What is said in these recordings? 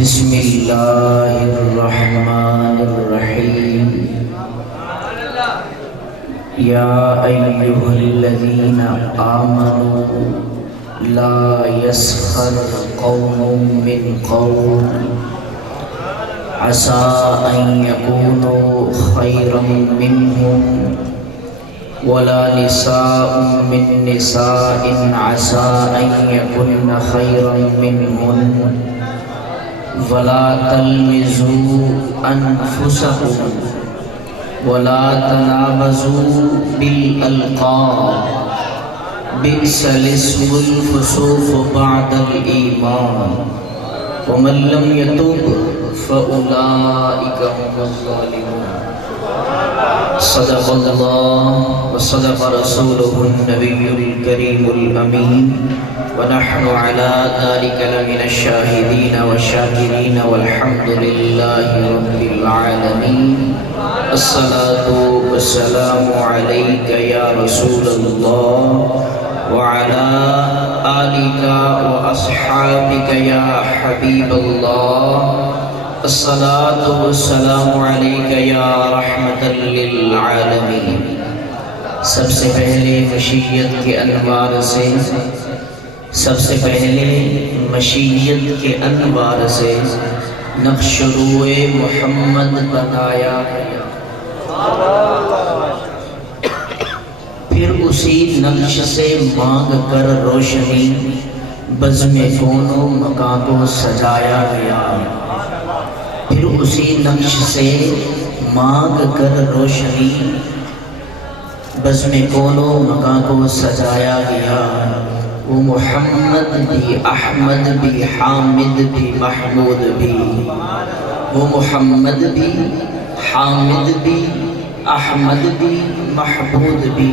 بسم اللہ الرحمن الرحیم یا ایہا الذین آمنوا لا يسخر قوم من قوم عسى ان يكونوا خيرا منهم ولا نساء من نساء عسى ان يكن خيرا منهن ولا تلمزوا انفسكم ولا تنابزوا بالألقاب بئس الاسم الفسوق بعد الإيمان ومن لم يتب فأولئك هم الظالمون صدق الله وصدق رسوله النبي الكريم الأمين ونحن على ذلك لمن الشاهدين والشاكرين والحمد لله رب العالمين الصلاة والسلام عليك يا رسول الله وعلى آلك وأصحابك يا حبيب الله الصلاة والسلام عليك يا رحمة للعالمين. سب سے پہلے مشیت کے انوار سے مشیت کے انوار سے نقش روئے محمد بنایا گیا، پھر اسی نقش سے مانگ کر روشنی بزم کونوں مکان کو سجایا گیا، پھر اسی نقش سے مانگ کر روشنی بزم کونوں مکان کو سجایا گیا. وہ محمد بھی، احمد بھی، حامد بھی، محمود بھی. وہ محمد بھی، حامد بھی، احمد بھی، محمود بھی،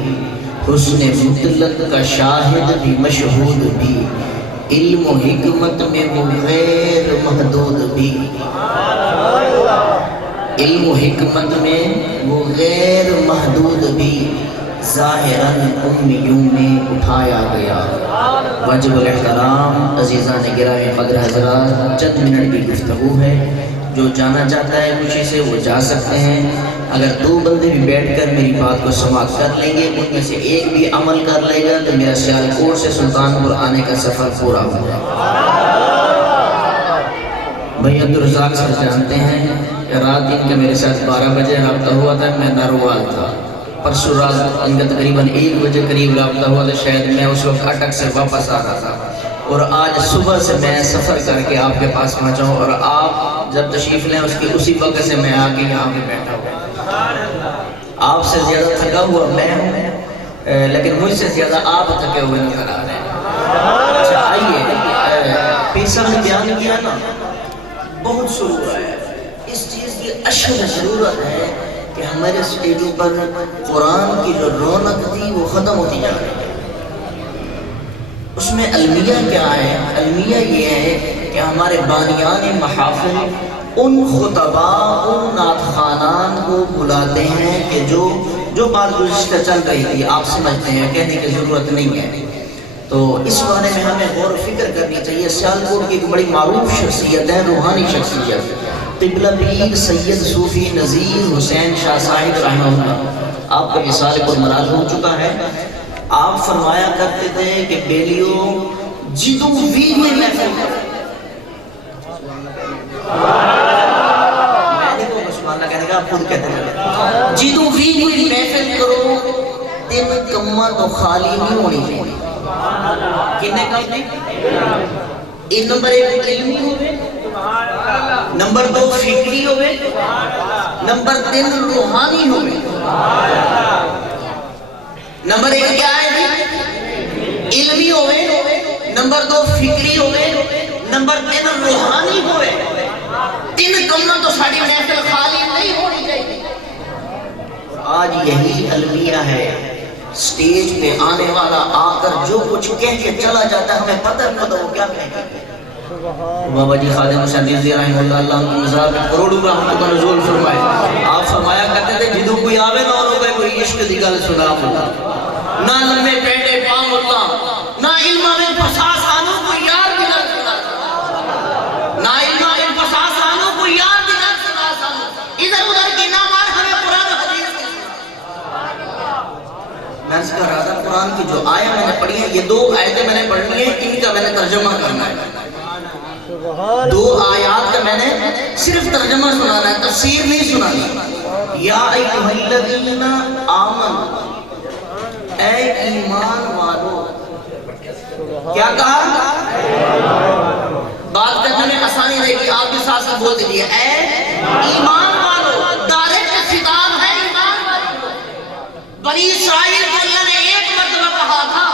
حسن مطلق کا شاہد بھی، مشہود بھی، علم و حکمت میں وہ غیر محدود بھی، علم و حکمت میں وہ غیر محدود بھی، ظاہراً امیوں میں اٹھایا گیا. واجب الاحترام عزیزان گرامی قدر حضرات، چند منٹ کی گفتگو ہے، جو جانا چاہتا ہے خوشی سے وہ جا سکتے ہیں. اگر دو بندے بھی بیٹھ کر میری بات کو سماعت کر لیں گے، ان میں سے ایک بھی عمل کر لے گا تو میرا سیالکوٹ سے سلطان پور آنے کا سفر پورا ہو جائے گا. بھائی عبدالرزاق صاحب جانتے ہیں کہ رات ان کا میرے ساتھ 12 بجے رابطہ ہوا تھا، میں نروال تھا. پرسوں رات ان کا تقریباً 1 بجے قریب رابطہ ہوا تھا، شاید میں اس وقت اٹک سے واپس آ رہا تھا، اور آج صبح سے میں سفر کر کے آپ کے پاس پہنچا ہوں، اور آپ جب تشریف لیں اس کی اسی وقت سے میں آ کے یہاں پہ بیٹھا ہوں. آپ سے زیادہ تھکا ہوا میں ہوں، لیکن مجھ سے زیادہ آپ تھکے ہوئے نظر آ رہے ہیں. اچھا آئیے، پیر صاحب نے بیان کیا نا، بہت سرور ہے. اس چیز کی اشد ضرورت ہے کہ ہمارے اسٹیجوں پر قرآن کی جو رونق تھی وہ ختم ہوتی جا رہی ہے. اس میں المیہ کیا ہے؟ المیہ یہ ہے کہ ہمارے بانیان محافل ان خطباء، ان نعت خوانان کو بلاتے ہیں کہ جو بات گزشتہ چل رہی تھی آپ سمجھتے ہیں، کہنے کی ضرورت نہیں ہے. تو اس بارے میں ہمیں غور و فکر کرنی چاہیے. سیالکوٹ کی ایک بڑی معروف شخصیت ہے، روحانی شخصیت، قبلہ پیر سید صوفی نذیر حسین شاہ صاحب رحمہ اللہ. آپ کا وصال پر مراد ہو چکا ہے. آپ فرمایا کرتے تھے کہ بیلیو جدو وی میں محفل کرو، میں نہیں تو سبحان اللہ کہنے کا، آپ خود کہتے ہیں جدو وی میں محفل کرو، تین کمہ تو خالی نہیں ہونی چاہیے. کتنے کم نہیں؟ نمبر 1 علمی ہوئے، نمبر 2 فکری ہوئے، نمبر 3 روحانی ہوئے. نمبر 1 کیا ہے؟ علمی ہوئے، نمبر 2 فکری ہوئے، نمبر 3 روحانی ہوئے. 3 کموں تو ساڑھی محفل خالی نہیں ہونی چاہیے. آج یہی المیہ ہے. سٹیج پہ آنے والا آ کر جو کچھ کہہ کے چلا جاتا ہے ہمیں پتہ نہیں وہ کیا کہے. بابا جی خادم حسین رضی رحمہ اللہ، اللہ ان کی مزار میں کروڑوں رحمتوں کا نزول فرمائے. آپ فرمایا کرتے تھے جدو کوئی آوے نہ انہوں گئے کوئی عشق دی گل سنا اللہ، نہ لمبے پیڑے پام اللہ، نہ علمہ میں پساس آنوں کوئی یار بھی نہ سنا، نہ علمہ میں قرآن کی جو آیت میں نے پڑھی ہے، یہ 2 آیتیں میں نے پڑھنی ہیں، ان کا میں نے ترجمہ کرنا ہے۔ 2 آیات کا میں نے صرف ترجمہ سنانا ہے، تفسیر نہیں سنانی۔ یا ایھا الذین آمنوا، اے ایمان والو، کیا کہا؟ بات کرنے میں آسانی رہے گی، آپ بھی ساتھ ساتھ بول دیجیے، اے ایمان والو۔ ڈائریکٹ خطاب ہے ایمان والو۔ بنی اسرائیل کو اللہ نے ایک مرتبہ کہا تھا،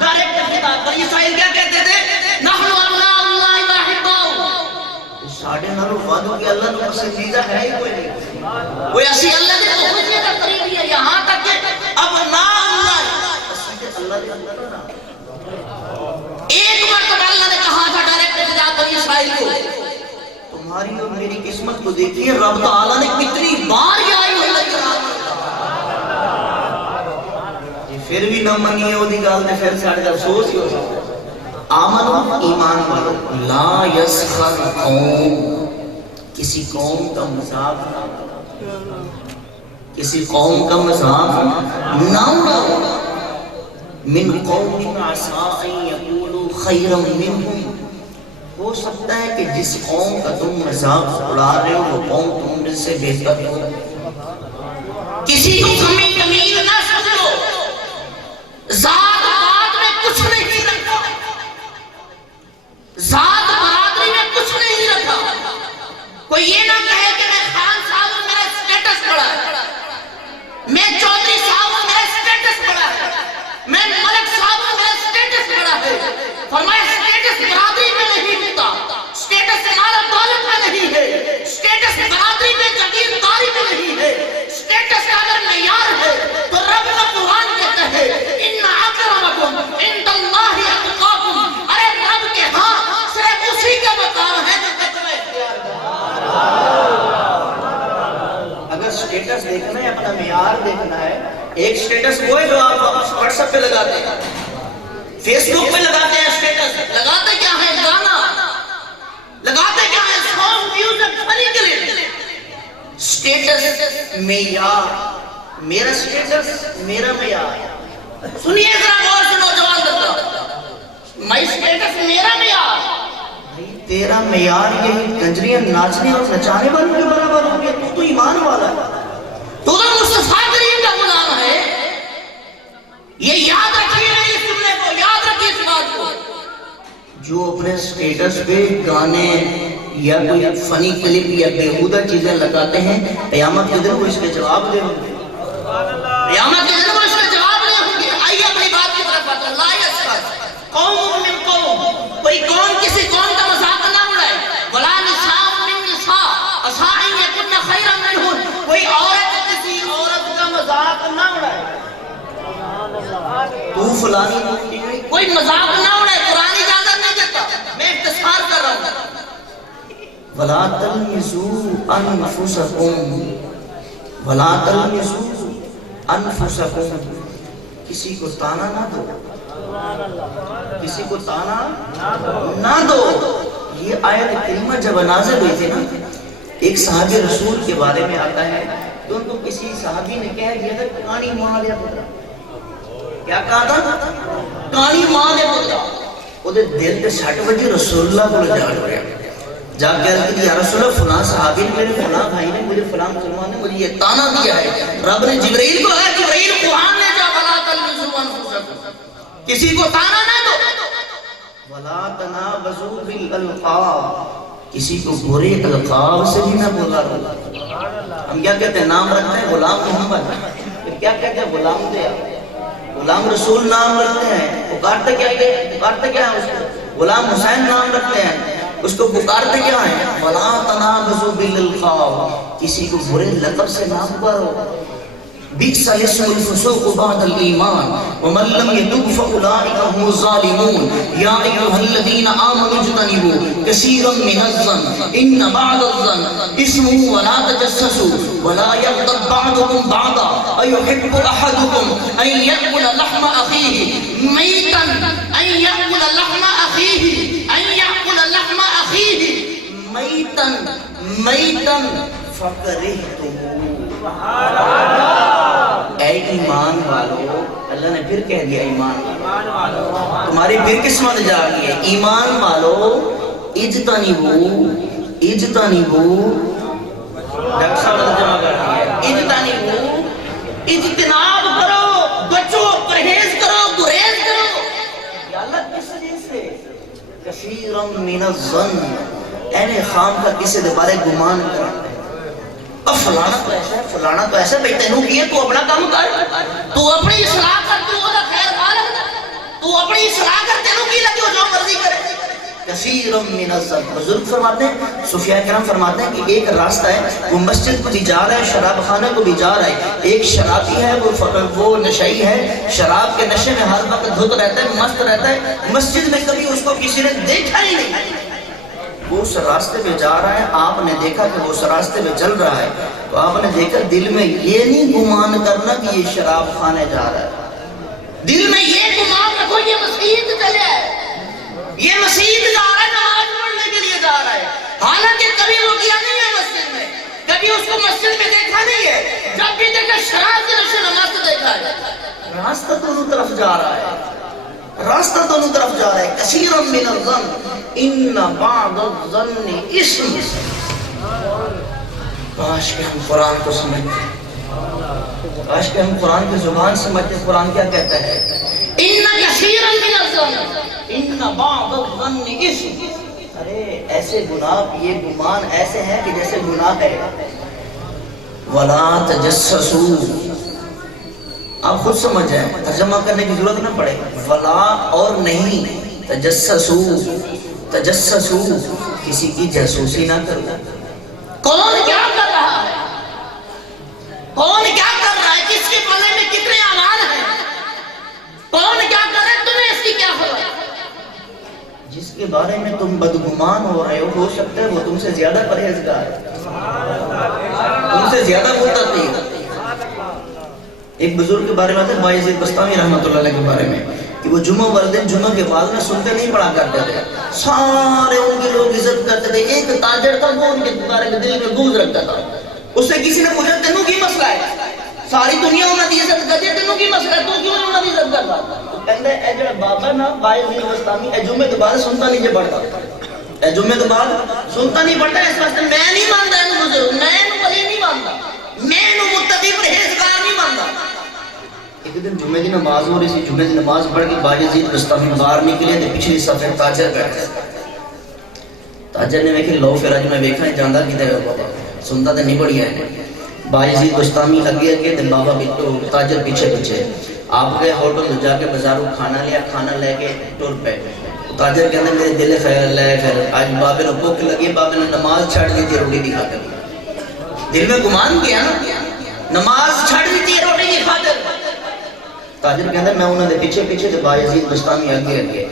ڈائریکٹ خطاب۔ بنی اسرائیل کیا کہتے تھے؟ نحن ابناء اللہ و احباؤہ۔ ساڑھے نالوں وعدوں کہ اللہ نے پسندیدہ ہے ہی کوئی نہیں، کوئی ایسی اللہ نے پسندیدہ کا قریبی ہے، یہاں تک کہ ابناء اللہ، اللہ نے ایک مرتبہ اللہ نے کہا تھا ڈائریکٹ خطاب بنی اسرائیل کو۔ تمہاری اور میری قسمت کو دیکھیے، رب تعالیٰ نے کتنی بار یہ آئی اللہ کی رات یہ پھر بھی نہ منی ہے، وہ دی گال نے پھر ساڑھ کا افسوس ہی ہو سکتا۔ آمن ایمان والو، لا یسخر قوم، کسی قوم کا مذاق نہ، کسی قوم کا مذاق نہ اڑاؤ، من قوم عسى ان يقولوا خيرا منهم، ہو سکتا ہے کہ جس قوم کا تم مذاق اڑا رہے ہو وہ قوم تم سے بہتر ہو۔ کسی کو کمی کمیل نہ سمجھو، ذات بات میں کچھ نہیں رکھا، ذات برادری میں کچھ نہیں رکھا۔ کوئی یہ نہ کہے کہ میں خان صاحب ہوں میرا اسٹیٹس بڑا ہے، میں چودھری صاحب ہوں میرا اسٹیٹس بڑا ہے، میں ملک صاحب ہوں میرا اسٹیٹس بڑا ہے۔ فرمایا اسٹیٹس برادری میں نہیں ہوتا، اسٹیٹس مال و دولت میں نہیں ہے، اسٹیٹس برادری میں جاگیرداری میں نہیں ہے، اسٹیٹس کا اگر معیار ہے تو رب کا قرآن کہتا ہے ان اکرمکم عند اللہ اتقاکم، ارے رب کے ہاں صرف اسی کا مقام ہے جو تقوی اختیار کرتا۔ اگر اسٹیٹس دیکھنا ہے، اپنا معیار دیکھنا ہے، ایک اسٹیٹس وہ ہے جو آپ واٹس ایپ پہ لگاتے ہیں، فیس بک پہ لگاتے ہیں اسٹیٹس، لگاتے کیا ہے؟ گانا لگاتے کیا ہے؟ سانگ میوزک فنی کے لیے۔ اسٹیٹس معیار، میرا اسٹیٹس میرا معیار۔ سنیے ذرا غور سے نوجوان لڑکا، میں اسٹیٹس میرا معیار، تیرا معیار یہی کنجریاں ناچنے اور نچانے والوں کے برابر ہو گیا، تو ایمان والا ہے، تو مصطفیٰ کریم کا غلام ہے۔ یہ یاد رکھیے اس جملے کو، یاد رکھیے اس بات کو۔ جو اپنے سٹیٹس پہ گانے یا کوئی فنی کلپ یا بیہودہ چیزیں لگاتے ہیں، قیامت کے دن وہ اس کے جواب دے ہوں گے، قیامت کے دن وہ اس کے جواب دے ہوں گے۔ آئیے اپنی بات کی طرف آتے ہیں۔ لا یسخر قوم من قوم، کوئی قوم کسی قوم کا مذاق نہ اڑائے، ولا نساء من نساء عسى ان يكن خيرا منهن، کوئی عورت کسی عورت کا مذاق نہ اڑائے، تو فلانی کوئی مذاق نہ اڑائے، قرآن اجازت نہیں دیتا، میں اختصار کر رہا ہوں۔ وَلَا تَلْمِزُوا أَنفُسَكُمْ، وَلَا تَلْمِزُوا أَنفُسَكُمْ، کسی کو تانا نہ دو، کسی کو تانا نہ دو۔ یہ آیت کریمہ جب نازل ہوئی تھی نا، ایک صحابی رسول کے بارے میں آتا ہے، تو ان کو کسی صحابی نے کہہ دیا تھا کانی ماں لیا پترا، کیا کہا تھا؟ کانی ماں لیا پترا۔ وہ دل تے سٹ بجے رسول اللہ کو جا رہا جا کے عرض کی یا رسول اللہ فلاں صحابی نے میرے فلاں بھائی نے مجھے فلاں مسلمان نے مجھے یہ تانا دیا ہے، رب نے جبرائیل کو کہا، جبرائیل قرآن نے جا ولا تلمزوا انفسکم، کسی کو تانا نہ دو، ولا تنابزوا بالالقاب، کسی کو برے القاب سے بھی نہ بولا رہا۔ ہم کیا کہتے ہیں؟ نام رکھتے ہیں غلام محمد، پھر کیا کہتے ہیں؟ غلام دیا، غلام رسول نام رکھتے ہیں، پکارتے کیا ہے اس کو؟ غلام حسین نام رکھتے ہیں، اس کو پکارتے کیا ہیں؟ وَلَا تَنَابَزُوا بِالْأَلْقَابِ، کسی کو برے لقب سے نہ پکارو۔ بِئْسَ الِاسْمُ الْفُسُوقُ بَعْدَ الْإِيمَانِ وَمَن لَّمْ يَتُبْ فَأُولَٰئِكَ هُمُ الظَّالِمُونَ يَا أَيُّهَا الَّذِينَ آمَنُوا اجْتَنِبُوا كَثِيرًا مِّنَ الظَّنِّ إِنَّ بَعْضَ الظَّنِّ إِثْمٌ وَلَا تَجَسَّسُوا وَلَا يَغْتَبْ بَعْضُكُم بَعْضًا أَيُحِبُّ أَحَدُكُمْ أَن يَأْكُلَ لَحْمَ أَخِيهِ مَيْتًا أَن يَأْكُلَ لَحْمَ أَخِيهِ أَن يَأْكُلَ لَحْمَ أَخِيهِ مَيْتًا فَكَرِهْتُمُوهُ۔ اے ایمان والو، اللہ نے پھر کہہ دیا ایمان والو، تمہاری پھر قسمت جاگی ہے، ایمان والو اجتنبو ڈاکٹر صاحب نے جمع کر دیا، اجتنبو اجتناب کرو، بچو، پرہیز کرو، گریز کرو، یا اللہ کس وجہ سے کثیرم من الظن، اے خام کا کسی دے بارے گمان کرتا ہے، اب فلانا تو ایسا ہے، فلانا تو ایسا ہے، بھئی تینوں کیے تو اپنا کام کر، تو اپنی اصلاح کر، تو وہ خیر خواہ لگتا، تو اپنی اصلاح کر، تینوں کی لگی ہو جو مرضی کرے۔ کثیرم من الظن، بزرگ فرماتے ہیں، صوفیاء کرام فرماتے ہیں کہ ایک راستہ ہے، وہ مسجد کو بھی جا رہا ہے، شراب خانہ کو بھی جا رہا ہے، ایک شرابی ہے، وہ نشئی ہے، شراب کے نشے میں ہر وقت دھت رہتا ہے، مست رہتا ہے، مسجد میں کبھی اس کو کسی نے دیکھا ہی نہیں، وہ اس راستے پہ جا رہا ہے، آپ نے دیکھا کہ وہ اس راستے پہ چل رہا ہے، تو آپ نے دیکھا دل میں یہ نہیں گمان کرنا کہ یہ شراب خانے جا رہا ہے، دل میں یہ گمان رکھو یہ مسجد چلے ہے، یہ مسجد جا رہا ہے، نماز پڑھنے کے لیے جا رہا ہے، حالانکہ کبھی وہ گیا نہیں ہے مسجد میں، کبھی اس کو مسجد میں دیکھا نہیں ہے، جب بھی دیکھا شراب کے نشے میں مست دیکھا ہے، راستہ دونوں طرف جا رہا ہے، راستہ دونوں طرف جا رہا ہے، کثیرم من الظن ان بعض الظن اسم، کاش کہ ہم قرآن کو سمجھتے، کاش کہ ہم قرآن کی زبان سمجھتے، قرآن کیا کہتا ہے، ان کثیرا من الظن ان بعض الظن اسم، ارے ایسے گناہ، یہ گمان ایسے ہیں کہ جیسے گناہ ہے، ولا تجسسوا، آپ خود سمجھ جائیں، ترجمہ کرنے کی ضرورت نہ پڑے، ولا اور نہیں، تجسسوا کسی کی جاسوسی نہ کرو، کون کیا کر رہا ہے، کون کیا کر رہا ہے، کس کے پلے میں کتنے اعمال ہیں، کون کیا کر رہا ہے، تمہیں اس کی کیا خبر، جس کے بارے میں تم بدگمان ہو رہے ہو سکتا ہے وہ تم سے زیادہ پرہیزگار ہے، تم سے زیادہ متقی ہے۔ ایک بزرگ کے بارے میں آتا ہے بایزید بستامی رحمۃ اللہ علیہ کے بارے میں کہ وہ جمعہ والدین جمعہ کے بعد میں سنتے نہیں پڑھا کرتے تھے، سارے ان کے لوگ عزت کرتے تھے، ایک تاجر تھا وہ ان کے بارے میں دل میں بغض رکھتا تھا، اس سے کسی نے پوچھا تینوں کی مسئلہ ہے، ساری دنیا انہوں نے عزت کرتی ہے، تینوں کی مسئلہ ہے، تو کیوں انہوں نے عزت کرتا، تو کہتا ہے اے جڑا بابا نا بایزید بستامی اے جمعہ کے بعد سنتا نہیں پڑھتا، اے جمعہ کے بعد سنتا نہیں پڑھتا، اس وقت میں نہیں مانتا ہے بزرگ، میں ولی نہیں مانتا، میں متقی پرہیزگار نہیں مانتا۔ ایک دن جمعہ کی نماز ہو رہی تھی، جمعہ کی نماز پڑھ کے بایزید بستامی باہر نکلے تو پچھلی صفحے تاجر بیٹھے، تاجر نے ویکھے لو پھر اج میں ویکھا جاندا کدھر ہے بابا، سنتا تے نہیں پڑھیا ہے، بایزید بستامی اگے اگے تے بابا تاجر پیچھے پیچھے، آپ گئے ہوٹل جا کے بازاروں کھانا لیا، کھانا لے کے ٹر پے، تاجر کہنے میرے دل خیر اللہ خیر، آج بابے نے بھوک لگی، بابے نے نماز چھڑ دی تھی روٹی دی خاطر، دل میں گمان کیا نا، نماز چھڑ دی تھی روٹی دی خاطر، تاجر کہتا ہے میں انہوں نے پیچھے پیچھے تو بایزید بستامی آگے آگے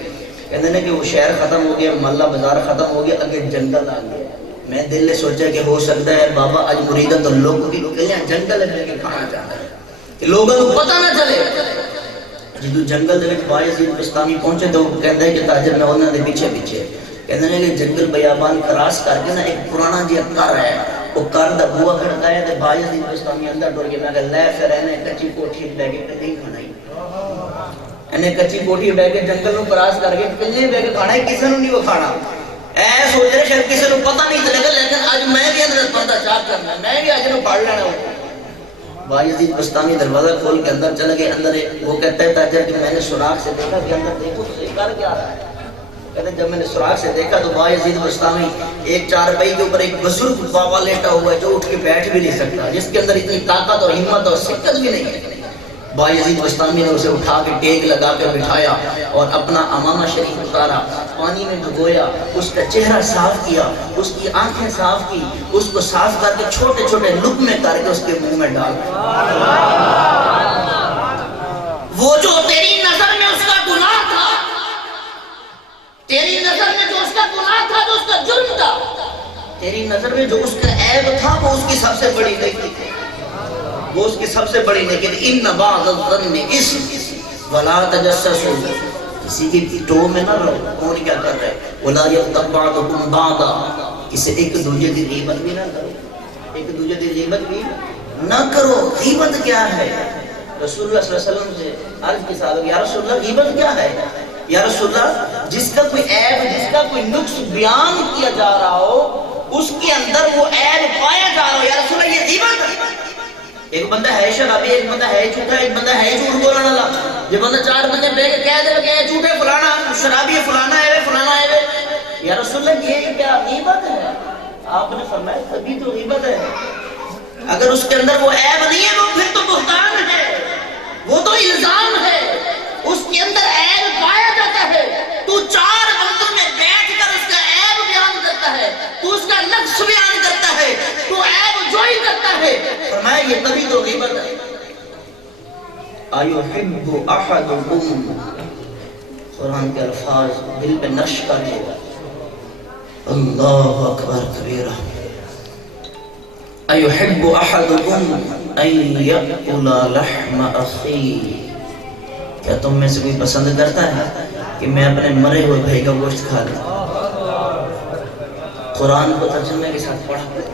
کہتے ہیں کہ وہ شہر ختم ہو گیا، محلہ بازار ختم ہو گیا، آگے جنگل آ گیا، میں دل نے سوچا کہ ہو سکتا ہے بابا اج مریدہ تو لوگوں کی کلیاں جنگل لے کے کھانا چاہتا ہے کہ لوگوں کو پتہ نہ چلے، جدو جنگل دے وچ بایزید بستامی پہنچے تو وہ کہتا ہے کہ تاجر میں انہوں نے پیچھے پیچھے، کہتے ہیں کہ جنگل بیابان کراس کر کے نا ایک پرانا جی کر ہے، وہ کر دا بوا کھڑکایا تے بایزید بستامی اندر ڈر کے میں کہ لے پھر اینے کچی کوٹھی لے کے کہیں کھانا ہی، اینے کچی کوٹھی بہ کے جنگل نو کراس کر کے کہیں بہ کے کھانا ہے، کسی نو نہیں وہ کھانا، اے سوچ رہے شاید کسی نو پتہ نہیں چلے گا، لیکن آج میں بھی اندر پردہ چاک کرنا ہے، میں بھی آج نو پڑھ لینا ہوں۔ بایزید بستامی دروازہ کھول کے اندر چلے گئے، اندر وہ کہتا ہے تاجر کہ میں نے سراغ سے دیکھا کہ اندر دیکھو تو کر کیا رہا ہے، کہتے ہیں جب میں نے سراغ سے دیکھا تو بایزید بستامی ایک چارپائی کے اوپر ایک بزرگ بابا لیٹا ہوا ہے جو اٹھ کے بیٹھ بھی نہیں سکتا، جس کے اندر اتنی طاقت اور ہمت اور سکت بھی نہیں ہے، بایزید بستامی نے اسے اٹھا کے ٹیک لگا کے بٹھایا اور اپنا امامہ شریف اتارا، پانی میں ڈبویا، اس کا چہرہ صاف کیا، اس کی آنکھیں صاف کی، اس کو صاف کر کے چھوٹے چھوٹے لقمے کر کے اس کے منہ میں ڈال، وہ جو تیری نظر میں اس کا گناہ تھا، تیری نظر میں جو اس کا گناہ تھا، جو اس کا جرم تھا، تیری نظر میں جو اس کا عیب تھا، وہ اس کی سب سے بڑی نیکی تھی، وہ اس کی سب سے بڑی نیکی تھی۔ ان بعض الظن اسم ولا تجسسوا، کسی کی ٹو میں نہ رہو، کون کیا کر رہے، ولا یغتب بعضکم بعضا، کسی ایک دوسرے کی غیبت بھی نہ کرو، ایک دوسرے کی غیبت بھی نہ کرو۔ غیبت کیا ہے؟ رسول اللہ صلی اللہ علیہ وسلم سے عرض کی صاحب یا رسول اللہ غیبت کیا ہے؟ یا رسول اللہ جس کا کوئی عیب جس کا کوئی نقص بیان کیا جا رہا ہو اس کے اندر وہ عیب پایا جا رہا ہو، یا رسول اللہ یہ غیبت ہے۔ ایک بندہ ہے شرابی، ایک بندہ ہے جھوٹا، ایک بندہ ہے جھوٹ بولنے والا، یہ بندہ چار بندے بے کے کہہ دے کہ جھوٹ ہے فلانا شرابی ہے فلانا ہے فلانا ہے، یا رسول اللہ یہ کیا غیبت ہے؟ آپ نے فرمایا تبھی تو غیبت ہے، اگر اس کے اندر وہ عیب نہیں ہے وہ پھر تو بہتان ہے، وہ تو الزام ہے، اس کے اندر عیب پایا جاتا ہے، تو چار بندوں میں بیٹھ کر اس کا عیب بیان کرتا ہے، تو اس کا نقص بیان کرتا ہے، تو عیب جوئی کرتا ہے، فرمایا یہ تبھی تو غیبت ہے۔ اَيُحِبُّ أَحَدُكُمْ، قرآن کے الفاظ دل پہ نقش کر لے، اللہ اکبر کبیرہ، اَيُحِبُّ أَحَدُكُمْ أَن يَأْكُلَ لَحْمَ أَخِيهِ، کیا تم میں سے کوئی پسند کرتا ہے کہ میں اپنے مرے ہوئے بھائی کا گوشت کھا لوں؟ قرآن کو ترجمے کے ساتھ پڑھا کرو،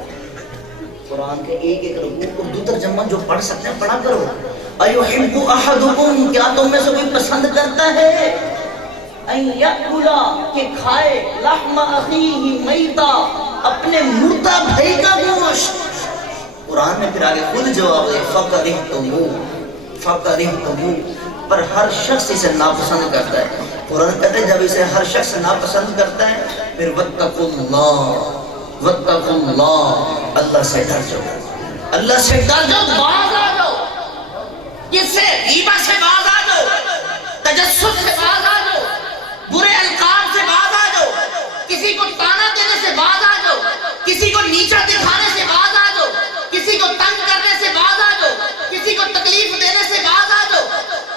قرآن کے ایک ایک رکوع اردو ترجمہ جو پڑھ سکتے ہیں پڑھا کرو۔ اَيُحِبُّ أَحَدُكُمْ، کیا تم میں سے کوئی پسند کرتا ہے أَن يَأْكُلَ، کہ کھائے لَحْمَ أَخِيهِ مَيْتًا، اپنے مردہ بھائی کا گوشت۔ قرآن میں پھر آگے خود جواب ہے فَقَرِهْتُمُوهُ فَقَرِهْتُمُوهُ، پر ہر شخص اسے ناپسند کرتا ہے۔ قرآن کہتے ہیں جب اسے ہر شخص ناپسند کرتا ہے پھر وَاتَّقُوا اللَّهَ وَاتَّقُوا اللَّهَ، اللہ سے ڈر جاؤ، اللہ سے ڈر جاؤ، باز آ جاؤ، کس سے؟ غیبت سے باز آ جاؤ، تجسس سے باز آ جاؤ، برے القاب سے باز آ جاؤ، کسی کو تانا دینے سے باز آ جاؤ، کسی کو نیچا دکھانے سے باز آ جاؤ، کسی کو تنگ کرنے سے باز آ جاؤ، کسی کو تکلیف دینے سے باز آ جاؤ۔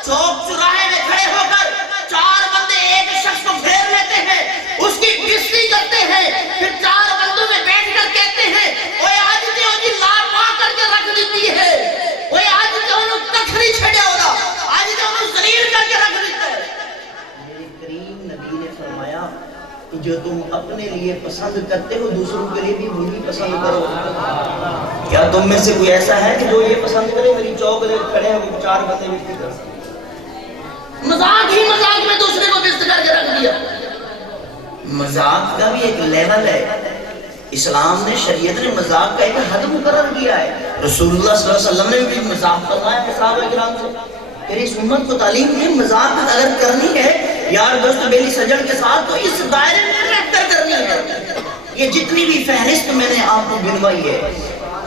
چوک چراہے میں کھڑے ہو کر چار بندے ایک شخص کو پھیر لیتے ہیں، اس کی بستی کرتے ہیں، پھر چار بندوں میں بیٹھ کر کہتے ہیں اوے آج تے او جی لا پا کر کے رکھ دیتی ہے، اوے آج تے انہوں ککھ نہیں چھڑیا ہوگا، آج تے انہوں ذلیل کر کے رکھ دیتا ہے۔ میرے کریم نبی نے فرمایا کہ جو تم اپنے لیے پسند کرتے ہو دوسروں کے لیے بھی وہی پسند کرو۔ کیا تم میں سے کوئی ایسا ہے کہ جو یہ پسند کرے میری چوک دے کھڑے ہو چار بندے بستی کر سکتے؟ مذاق ہی مذاق میں دوسرے کو بست کر کے رکھ دیا۔ مذاق کا بھی ایک لیول ہے، اسلام نے شریعت نے مذاق کا ایک حد مقرر کیا ہے، رسول اللہ صلی اللہ علیہ وسلم نے بھی مذاق کروایا ہے صحابہ کرام سے، پھر اس امت کو تعلیم دی مذاق اگر کرنی ہے یار دوست بیلی سجن کے ساتھ تو اس دائرے میں رہ کر کرنی ہے۔ یہ جتنی بھی فہرست میں نے آپ کو گنوائی ہے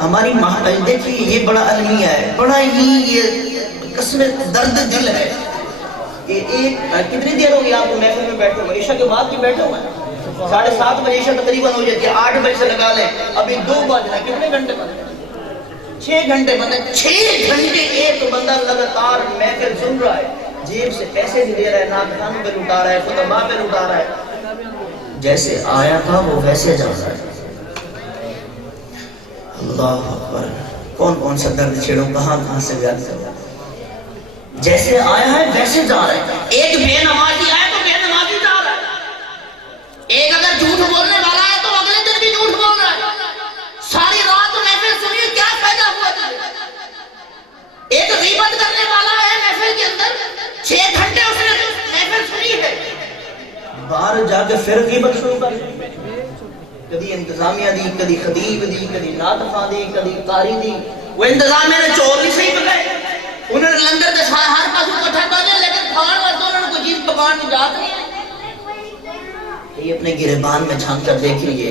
ہماری محفل دیکھیے یہ بڑا المیہ ہے، بڑا ہی یہ قسم درد دل ہے کہ ایک کتنی دیر ہوگی آپ کو محفل میں بیٹھے ہوئے؟ عشاء کے بعد بھی بیٹھے ہوئے 7:30 بجے عشاء تقریباً ہو جاتی ہے، 8 بجے سے لگا لیں ابھی 2 بج رہے، کتنے گھنٹے بندے؟ 6 گھنٹے بندے، 6 گھنٹے ایک بندہ لگاتار محفل سن رہا ہے، جیب سے پیسے بھی دے رہا ہے، ناطقان پہ لٹا رہا ہے، خطبہ پہ لٹا رہا ہے، جیسے آیا تھا وہ ویسے جا رہا ہے۔ اللہ اکبر، کون کون سا درد چھیڑوں کہاں کہاں سے بیان کرو، جیسے آیا ہے ویسے جا رہا ہے۔ ایک بے نمازی آیا تو بے نمازی جا رہا ہے، ایک اگر جھوٹ بولنے والا ہے تو اگلے دن بھی جھوٹ بول رہا ہے، ساری رات محفل سنی کیا فائدہ ہوا تجھے؟ ایک غیبت کرنے والا ہے محفل کے اندر 6 گھنٹے اس نے محفل سنی ہے، باہر جا کے پھر غیبت شروع کر کدی انتظامیہ دی، کدی خطیب دی، کدی ناطقہ دی، کدی قاری دی، وہ انتظامیہ نے چور بھی صحیح پکائے، انہوں نے لنگر دے ہر پاس اکٹھا کر لیا لیکن کھان واسطے انہوں نے کوئی چیز پکان کی جات نہیں ہے۔ یہ اپنے گریبان میں جھانک کر دیکھیے،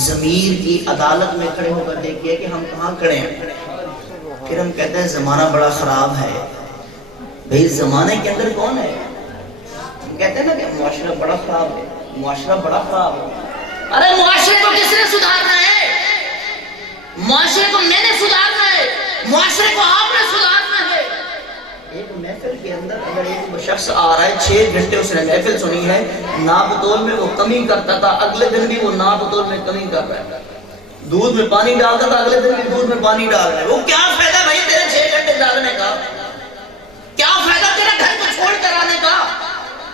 ضمیر کی عدالت میں کھڑے ہو کر دیکھیے کہ ہم کہاں کھڑے ہیں۔ پھر ہم کہتے ہیں زمانہ بڑا خراب ہے، بھئی زمانے کے اندر کون ہے؟ ہم کہتے ہیں نا کہ معاشرہ بڑا خراب ہے، معاشرہ بڑا خراب ہے، ارے معاشرے کو کس نے سدھارنا ہے؟ معاشرے کو میں نے سدھارنا ہے، معاشرے کو آپ نے سدھارنا ہے۔ ایک محفل کے اندر اگر ایک شخص آ رہا ہے 6 گھنٹے اس نے محفل سنی ہے، ناپ تول میں وہ کمی کرتا تھا، اگلے دن بھی وہ ناپ تول میں کمی کر رہا ہے، دودھ میں پانی ڈالتا تھا اگلے دن بھی دودھ میں پانی ڈال رہا ہے، وہ کیا فائدہ بھائی تیرے 6 گھنٹے جاگنے کا؟ کیا فائدہ تیرے گھر کو چھوڑ کر آنے کا؟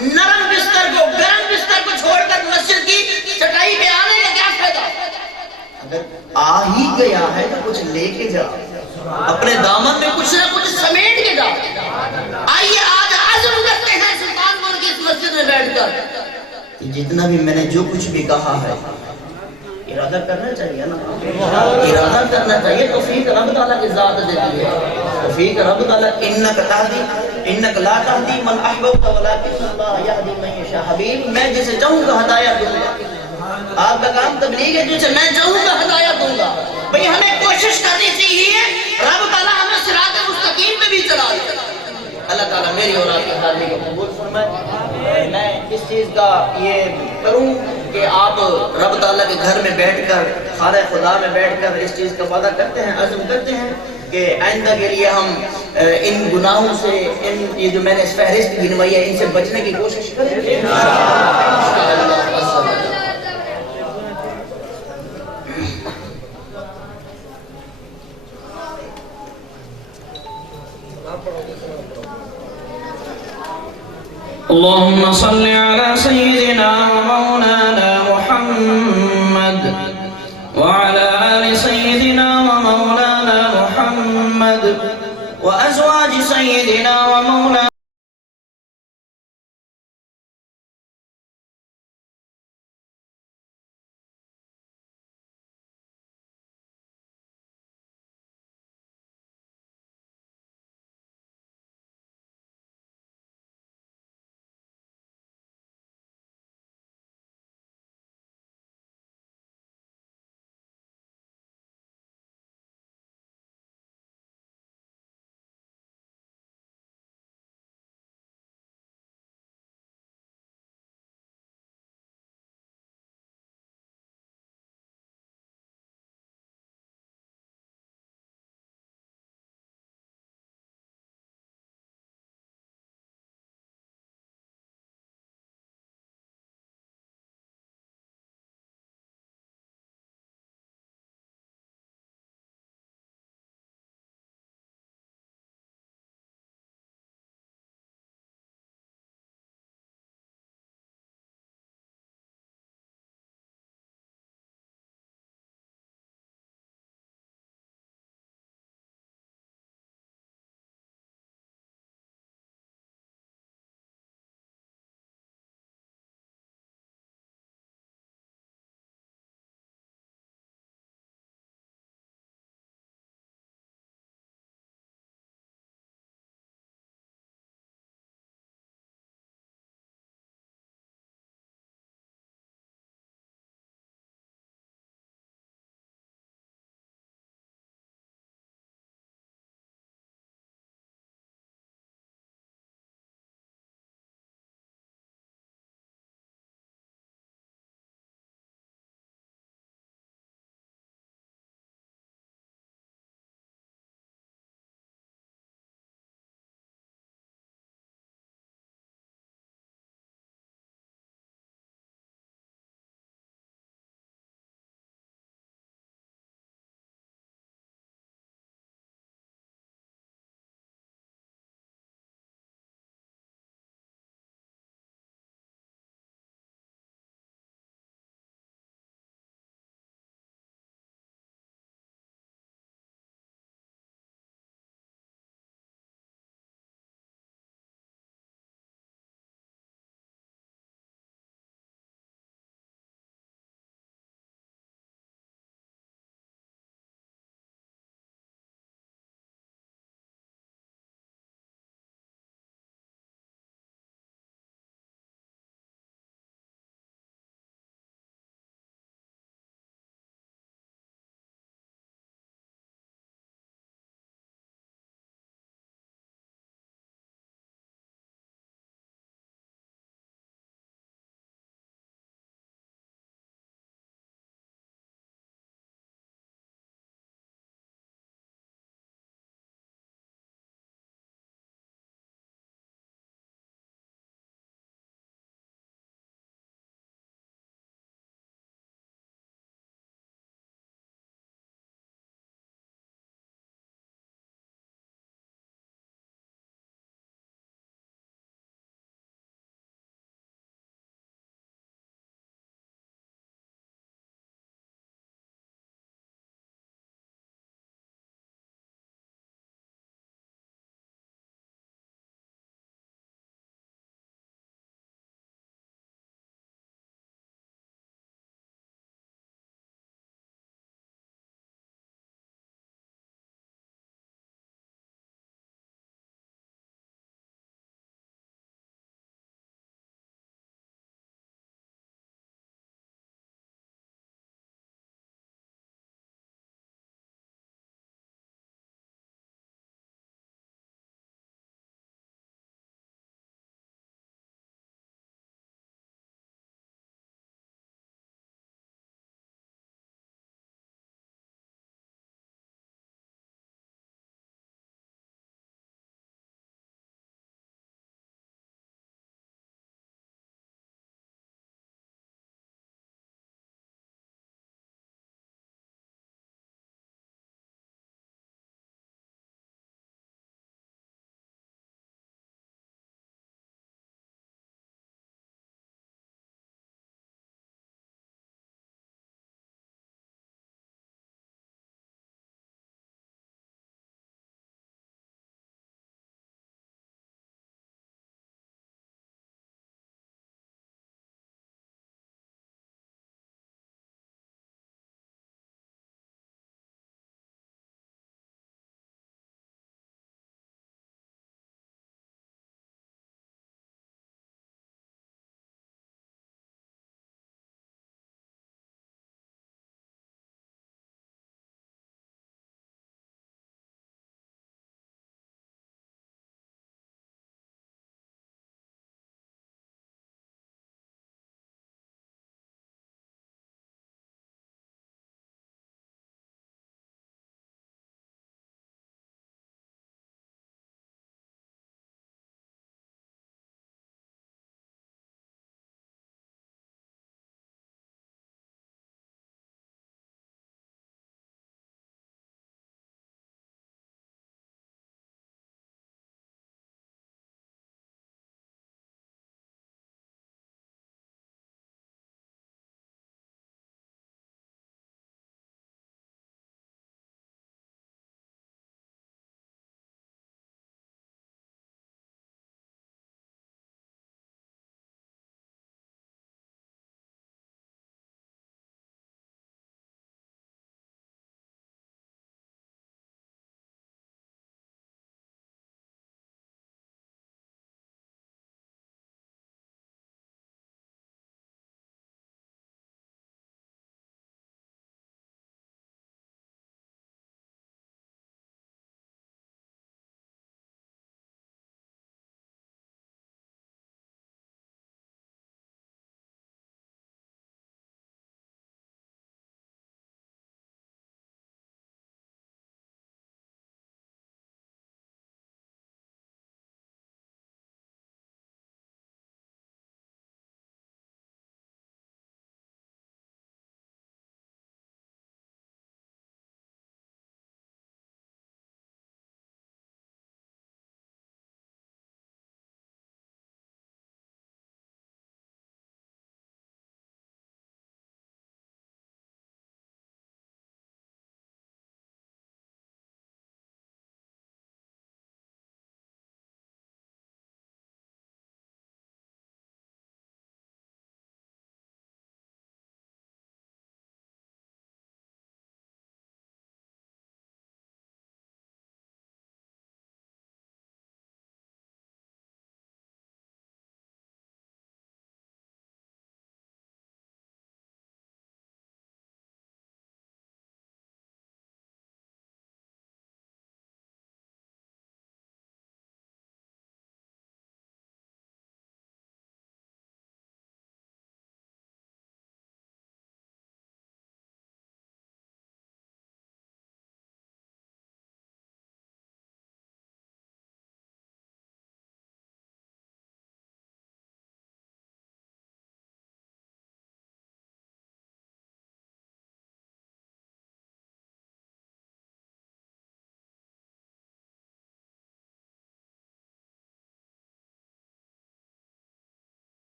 نرم بستر کو گرم بستر کو چھوڑ کر مسجد کی چٹائی پہ آنے کا کیا فائدہ؟ اگر آ ہی گیا ہے تو کچھ لے کے جا، اپنے دامن میں کچھ نہ کچھ سمیٹ کے جاؤ. آئیے آج عزم کرتے ہیں سلطان پور کی اس مسجد میں بیٹھ کر کہ جتنا بھی میں نے جو کچھ بھی کہا ہے ارادہ کرنا چاہیے نا, ارادہ کرنا چاہیے. توفیق رب تعالیٰ کی ذات دیتی ہے, توفیق رب تعالیٰ. انک لا تہدی من احببت ولکن اللہ یہدی من یشاء. حبیب میں جسے چاہوں گا ہدایت دوں گا. آپ کا کام تبلیغ ہے, جسے میں چاہوں گا ہدایت دوں گا. بھئی ہمیں کوشش کرنی چاہیے رب تعالیٰ ہمیں صراط مستقیم پہ بھی چلا دے. اللہ تعالیٰ میری اور آپ کی حاضری کو قبول فرمائے. میں اس چیز کا یہ کروں کہ آپ رب تعالیٰ کے گھر میں بیٹھ کر, خانہ خدا میں بیٹھ کر اس چیز کا وعدہ کرتے ہیں, عزم کرتے ہیں کہ آئندہ کے لیے ہم ان گناہوں سے, یہ جو میں نے اس فہرست گنوائی ہے, ان سے بچنے کی کوشش کریں. اللهم صل على سيدنا ومولانا محمد وعلى آل سيدنا ومولانا محمد وأزواج سيدنا ومولانا